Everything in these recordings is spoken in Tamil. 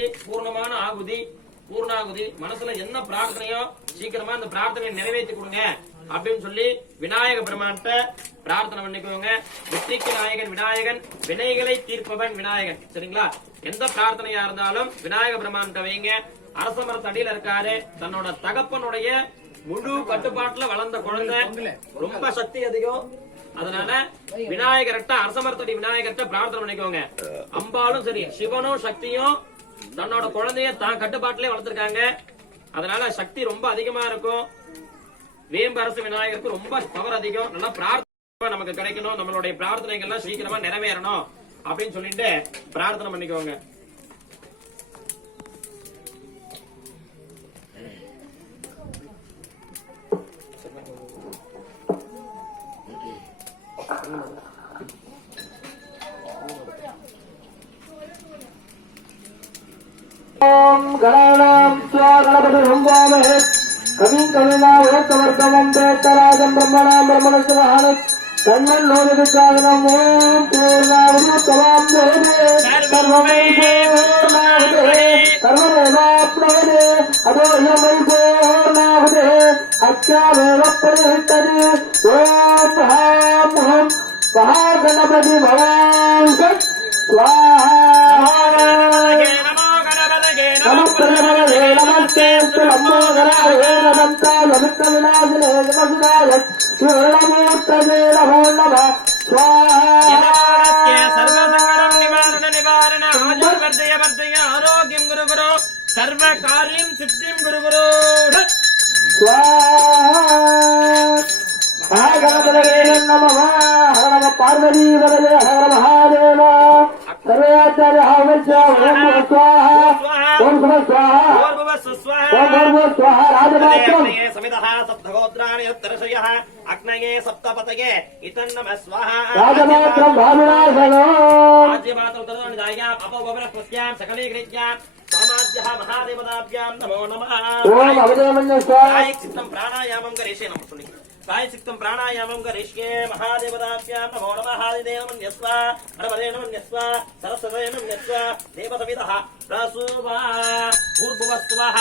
பூர்ணமான ஆகுதி பூர்ணாகுதி. மனசுல என்ன பிரார்த்தனையோ சீக்கிரமா அந்த பிரார்த்தனையை நிறைவேற்றி கொடுங்க. அப்படின்னு சொல்லி விநாயக பெருமான்கிட்ட பிரார்த்தனை பண்ணிக்கோங்க. வெற்றிக்கு நாயகன் விநாயகன் வினைகளை தீர்ப்பவன் விநாயகன். சரிங்களா? எந்த பிரார்த்தனையா இருந்தாலும் விநாயக பெருமான்கிட்ட வைங்க. அரச மரத்தடியில இருக்காரு. தன்னோட தகப்பனுடைய முழு கட்டுப்பாட்டுல வளர்ந்த குழந்தை. ரொம்ப சக்தி அதிகம். அதனால விநாயகர்கிட்ட அரசமரத்தடி விநாயகர்கிட்ட பிரார்த்தனை பண்ணிக்கோங்க. அம்பாலும் சரி சிவனும் சக்தியும் தன்னோட குழந்தைய தான் கட்டுப்பாட்டிலே வளர்த்திருக்காங்க. அதனால சக்தி ரொம்ப அதிகமா இருக்கும். வேம்பு அரசு விநாயகருக்கு ரொம்ப பவர் அதிகம். நல்லா பிரார்த்தனை நமக்கு கிடைக்கணும். நம்மளுடைய பிரார்த்தனைகள்லாம் சீக்கிரமா நிறைவேறணும் அப்படின்னு சொல்லிட்டு பிரார்த்தனை பண்ணிக்கோங்க. ஓம் கணானாம் ஸ்வா கணபதி ஹம்வாமஹே கவிம் கவினா உலக்கவர்த்தமம் பேத்தராஜம் பிரம்மணாம் பிரம்மணஸ்வஹான தன்னல் நோதவிக்காகனம் ஓம் பூர்ணாவதி தவாம் தேவே. சர்வமை பூர்ணாவதே. சர்வமேவாப்னவதே அதோ இயமை பூர்ணாவதே. அச்சாவேவப்பரிஹித்தது ஓம் மகாமுகம். மகாகணபதி பவான் சத் ஸ்வாஹா ప్రేమస్తే బ్రహ్మోదరాయే నమంతా నమిత వినాశినే నమసుదాయ చూర్ణమూర్తమేరహో నమ. ఆరోగ్యం గురు గురు సర్వ కార్యం సిద్ధిం గురు గురు హర మహాదేవా. अग्नये सप्तपतये इतन्नम स्वाहा राजमात्रं भाविनाशनो राज्यमात्रं तदनुदायाम् अपवपरस्यां सकलीकृत्यां सामाद्यः महादेवताभ्यां नमो नमः। ओम अवदमन्यस्वाय चित्तं प्राणायामं करिष्ये नमः प्रायश्चित्तं प्राणायामं करिष्ये महादेवताभ्यां नमो नमः आदिदेव मन्यस्व गणपते देवसवितः प्रसुवा भूर्भुवस्वः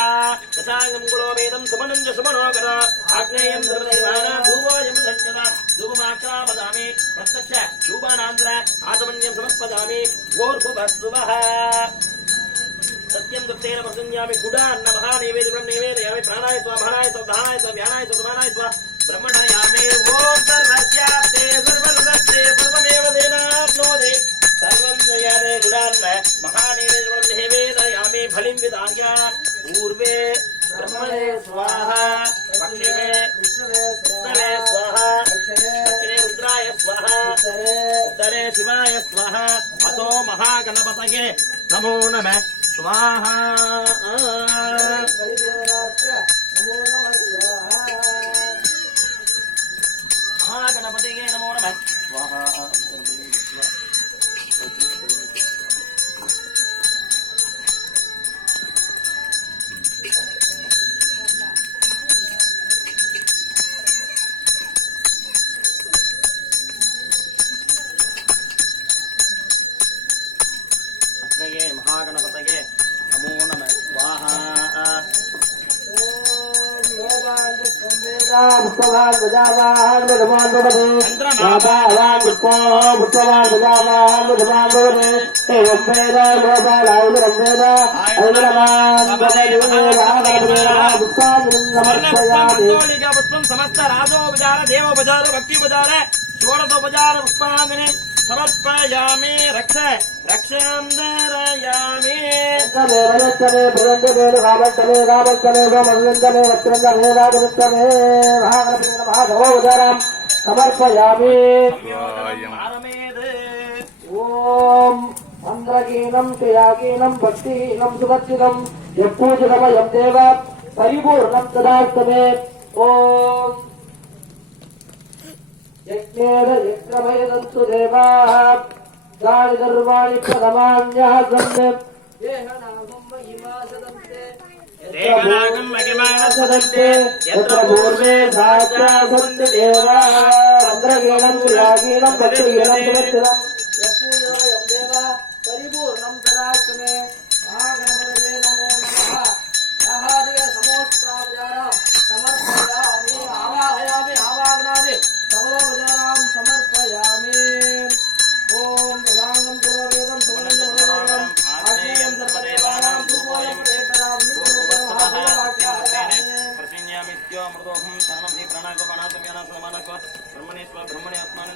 यथाङ्गं गुणोमेदं सुमनं च आग्नेयं सर्वदेवाना धूपोऽयं सञ्चत धूपमाक्षा वदामि प्रत्यक्ष धूपानान्तर आत्मन्यं समर्पयामि भूर्भुवस्वः सत्यम दत्तेन प्रसंज्ञामि गुडा नमः नैवेद्यं प्राणाय स्वाभानाय स्वाधानाय स्वाभ्यानाय स्वाधानाय स्वा स्व ॐ सर्वस्याप्ते सर्वसदस्ते सर्वमेव तेनाप्नोति सर्वं तयारे गुडान्न महानैवेद्यं नैवेदयामि फलिं विधाय पूर्वे ब्रह्मणे स्वाहा, पक्षिणे विष्णवे स्वाहा, दक्षिणे शिवाय स्वाहा, अतो महागणपतये नमो नमः। स्वाहा। Orang akan. పుష్పవాన్ ప్రజావాన్ మృగవాన్ భవతి వాతావాన్ పుష్పో పుష్పవాన్ ప్రజావాన్ మృగవాన్ భవతి ఏం వేద సమర్పయామి రక్ష రక్షాందరయామి రక్షమే భృంగమేను కావంతమే కావంతమే మహంగమే వక్రంగమే రాగమిత్రమే మహాగణపతి మహాగవో ఉదారం సమర్పయామి. ఓం అంధ్రగీనం ప్రియాగీనం భక్తిహీనం సుభక్షితం యప్పూజనమయం దేవ పరిపూర్ణం తదాస్తమే ఓం యజ్ఞేన యజ్ఞమయదంతు దేవాః. తాని గర్వాణి ప్రథమాన్యః సమ్యక్ దేహనామం మహిమా సదంతే దేవనాగం మహిమాన సదంతే యత్ర పూర్వే సాత్రా సంతి దేవాః.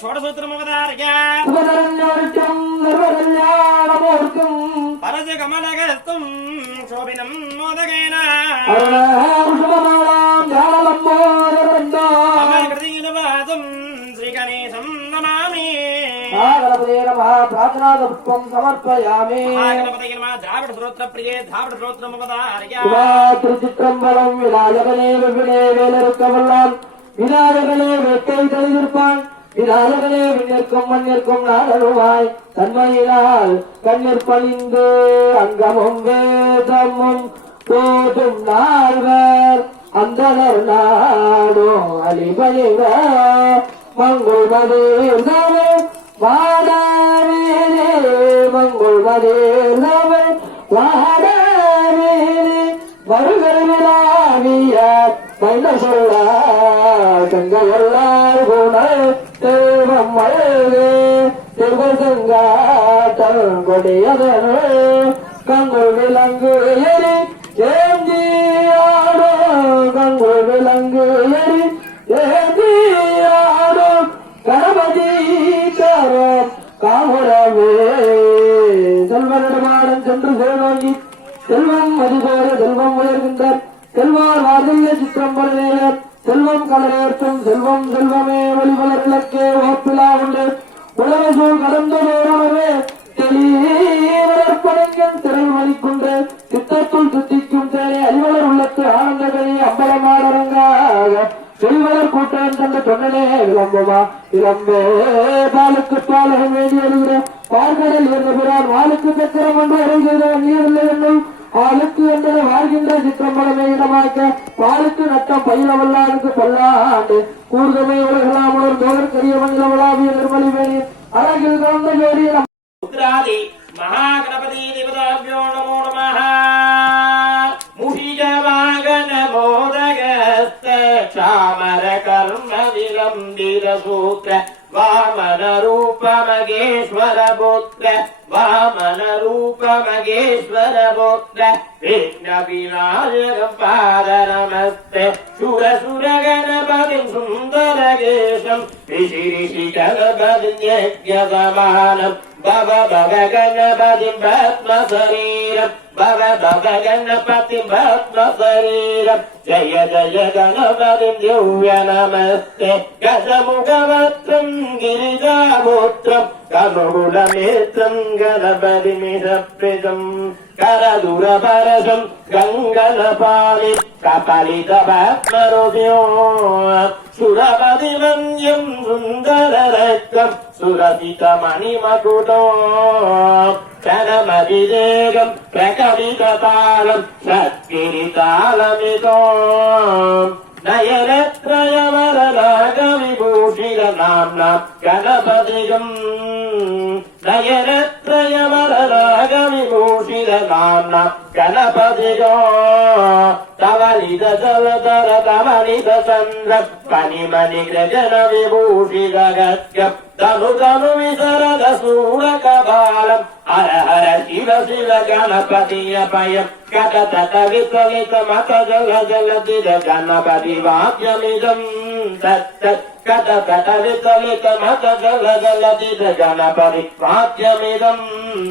षोडशोत्रमवतारयाणमूर्तिम् परजकमलगस्तुम् शोभिनम् मोदकेन कृतियुनुवादुम् श्रीगणेशम् नमामि ప్రార్థనాదృష్టం సమర్పయామి திருச்சிற்றம் வளம் விநாயகனே விபினே வேலருக்கவல்லான் விநாயகனே வெட்டை தெளிவிருப்பான் விநாயகனே விண்ணிற்கும் மண்ணிற்கும் நாடருவாய் தன்மையினால் கண்ணீர் பணிந்து அங்கமும் வேதமும் போதும் நால்வர். அந்தனர் நாடும் அழிபணிவ மங்குள் மதேர்தவே வாடாரே மங்குள் மதேர்தவே வாடாரே வருகிறவிலாவிய மைந்த சொல்ல கங்கையல்லார் குண தேவம் அழகு திருவசங்காட்டம் கொடியதனு. கங்குள் விலங்கு எரி ஏந்தி ஆடும். கங்குள் விலங்கு எரி ஏந்தி ஆடும். கணபதி கரம் காமுரவே. செல்வனிடமாடன் சென்று சிவனோங்கி செல்வம் மதிபோர செல்வம் உயர்கின்றார். செல்வார் வாதில்ல சித்திரம் நேரர். செல்வம் கடலேற்றும் செல்வம் செல்வமே ஒளிவலர் விளக்கே ஓப்பிலா உண்டு. உலகசூழ் கடந்த நேரமே தெளிவளர்ப்படைஞன் திரைமணிக்குன்று சித்தத்துள் சுத்திக்கும் தேனை அறிவலர் உள்ளத்து ஆனந்தகனி அம்பலமாடரங்காக. செல்வலர் கூட்டம் தந்த சொன்னனே விளம்புமா? விளம்பே பாலுக்கு பாலகம் வேண்டி எழுகிற பார்கடல் இருந்த பிறார் வாளுக்கு சக்கரம் ஒன்று அருகிற நீரில்லை என்னும். ஆளுக்கு என்பது வாழ்கின்ற சிற்றம்பலமே இடமாக்க பாலுக்கு நட்டம் பயிலவல்லாருக்கு பொல்லாண்டு கூடுதலை உலகலாம் ஒரு தோழர் கரிய மங்கிலவளாவிய நிர்மலி வேணி அழகில் கலந்த ஜோடி உத்ராதி மகாகணபதி தேவதாபியோ நமோ நமஹ முஷிக மோதகஸ்த சாமர கர்ம விளம்பிர சூத்திர வாமன ரூப மகேஸ்வர புத்திர वामनरूप मगेश्वर भोक्त्र भिन्न विनाय नमस्ते सुर सुर गणपति ऋषि रिषि गानम् भव भव गणपतिं भस्मशरीरम् भव भव गणपतिं भस्मशरीरम् जय जय गणपतिं दिव्य नमस्ते गजमुखवक्त्रं गिरिजागोत्रम् కరదుర పరసం గంగన పాలి కపలిత సురపతి వంద్యం సుందర రక్తం సురసిత మణిమకుటో. శరమతిరేగం ప్రకవితాళం సత్కిరితాళమితో നയനത്രയമരരാഗവിഭൂഷിത നാംന ഗണപതികം നയനത്രയമരരാഗവിഭൂഷിത നാംന ഗണപതികോ തവ హరిత జలధర కమలిత చంద్ర పనిమణి గ్రజన విభూషిత గద్గ తను విసరద సూడ కపాలం హర హర శివ శివ గణపతి అభయం కట తట విపలిత మత జల జల దిద గణపతి వాక్యమిదం కట తట విపలిత మత జల జల దిద గణపతి వాక్యమిదం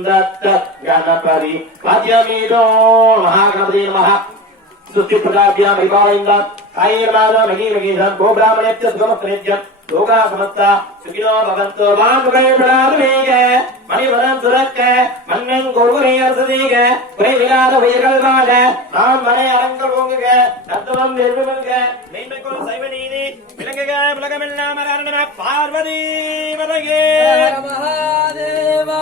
దత్త గణపతి వాక్యమిదో మహాగణపతి சுத்திப்ரதாபியாம் ஹிமாலயந்தாம் காயேர்வாதா மகி மகீஷாம் கோபிராமணேப்த சுகமஸ்ரேஜ்யம் லோகா சமஸ்தா சுகினோ பகந்தோ வாங்குகைப்படாதுமேக மணிவரம் துறக்க மன்னன் கொருவரை அரசதீக குறைவிலாத உயிர்கள் வாழ நாம் மனை அரங்கள் ஓங்குக தத்துவம் நெருங்குங்க மெய்மைக்குள் சைவ நீதி விலகமில்லாம அரணம பார்வதி வரகே மகாதேவா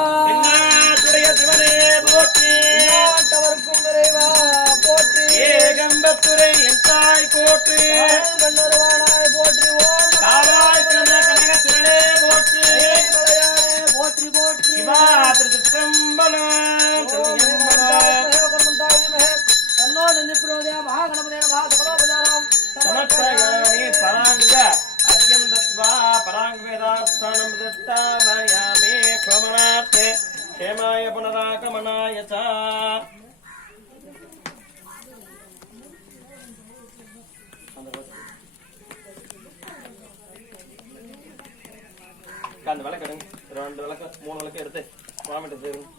சிவனே போற்றி நாட்டவர்க்கும் வரே போற்றி ரெண்டு விளக்கம் மூணு விளக்கம் எடுத்து மாமிட்ட சேரும்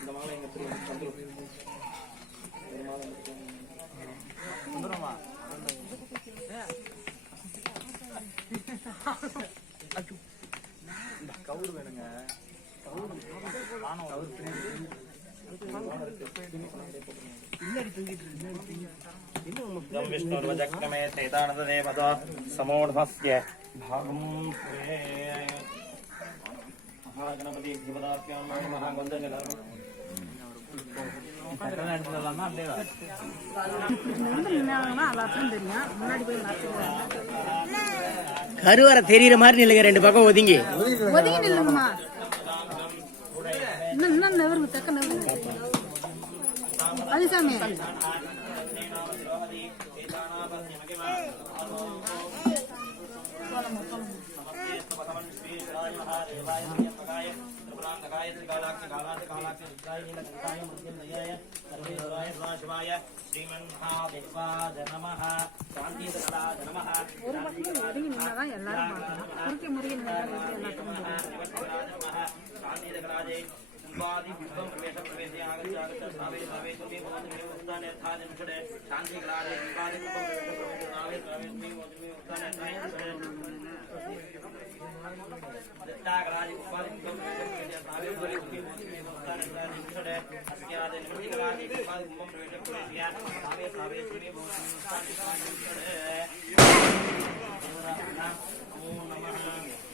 இந்த மாலை எங்க வந்துருமா. கவுடு வேணுங்க. கவுடு வானம். கவுடு चैतानदेवता समोढस्य भागं स्वे महागणपति धिपदाभ्यां महागन्धनिलर्म கருவறை தெரியற மாதிரி நில்லுங்க ரெண்டு பக்கம் ஒதுங்கி ஒதுங்கி நில்லுங்கம்மா இன்னும் இன்னும் நவருங்க தக்க நவருங்க அதுசாமி ஒரு பக்கம் ஒதுங்கி நின்னாதான் எல்லாரும் பார்க்கணும் குறுக்க முறுகி நின்னா எல்லாத்துக்கும் उपाधि विभम प्रवेश प्रवेश आगत आगत सावे सावे तुमे भवन में उत्तान यथा जन छड़े शांति ग्लारे उपाधि विभम प्रवेश प्रवेश नावे नावे तुमे भवन में उत्तान यथा जन छड़े दत्ता ग्लारे उपाधि विभम प्रवेश प्रवेश सावे सावे तुमे भवन में उत्तान यथा जन छड़े अस्के आदि निमित्त ग्लारे उपाधि विभम प्रवेश प्रवेश या सावे सावे तुमे भवन में उत्तान यथा जन छड़े ओम नमः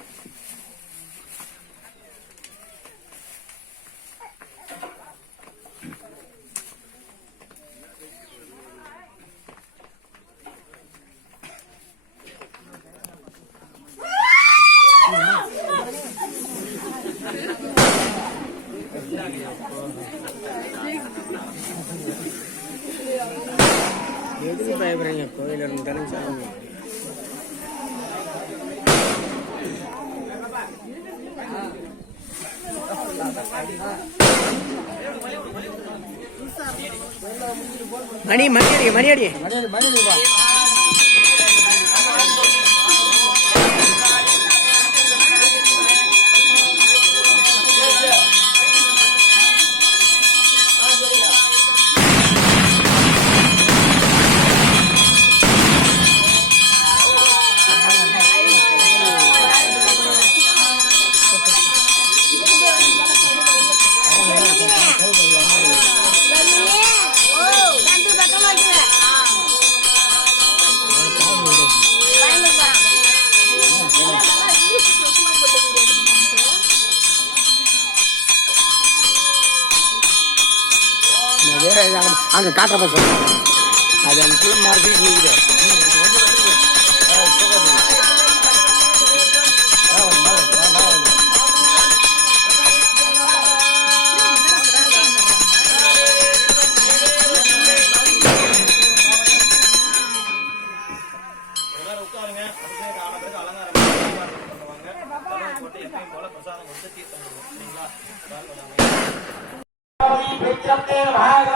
எதுக்கு பயப்படுறீங்க? கோயில் இருந்தானே சாமி. மணி மணி அடி மணி அடி அங்க காட்டுறப்ப பசங்க அது அந்த பிள்ளை மார்க்கெட் जपते भाग